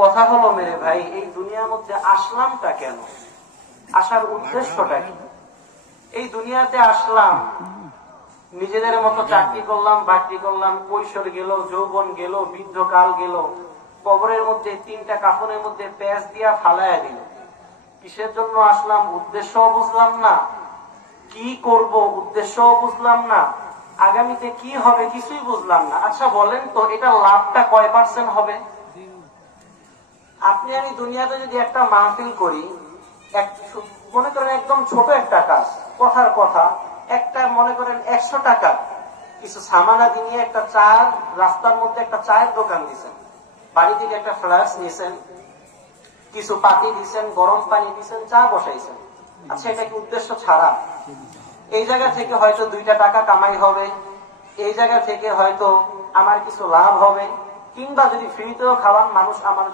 কথা হলো মেরে ভাই, এই দুনিয়ার মধ্যে আসলামটা কেন, আসার উদ্দেশ্যটা কি? এই দুনিয়াতে আসলাম, নিজেদের মতো চাকরি করলাম, বাকরি করলাম, কৈশোর গেল, যৌবন গেল, বৃদ্ধকাল গেল, কবরের মধ্যে 3টা কাফনের মধ্যে প্যাঁচ দিয়া ফালাইয়া দিল। কিসের জন্য আসলাম উদ্দেশ্যও বুঝলাম না, কি করব উদ্দেশ্যও বুঝলাম না, আগামীতে কি হবে কিছুই বুঝলাম না। আচ্ছা বলেন তো, এটা লাভটা কয় % হবে? আপনি আমি দুনিয়াতে যদি একটা মাহফিল করি, মনে করেন একদম ছোট একটা কাজ, কথার কথা, একটা মনে করেন 100 টাকা কিছু সামানা দিয়ে একটা চায়ের রাস্তার মধ্যে একটা চায়ের দোকান দিয়েছেন, বাড়ি থেকে একটা ফ্লাক্স নিয়েছেন, কিছু পাতি দিয়েছেন, গরম পানি দিয়েছেন, চা বসাইছেন। আচ্ছা এটা কি উদ্দেশ্য ছাড়া? এই জায়গা থেকে হয়তো 2টা টাকা কামাই হবে, এই জায়গা থেকে হয়তো আমার কিছু লাভ হবে, কিংবা যদি ফ্রিতেও খাওয়ান মানুষ আমার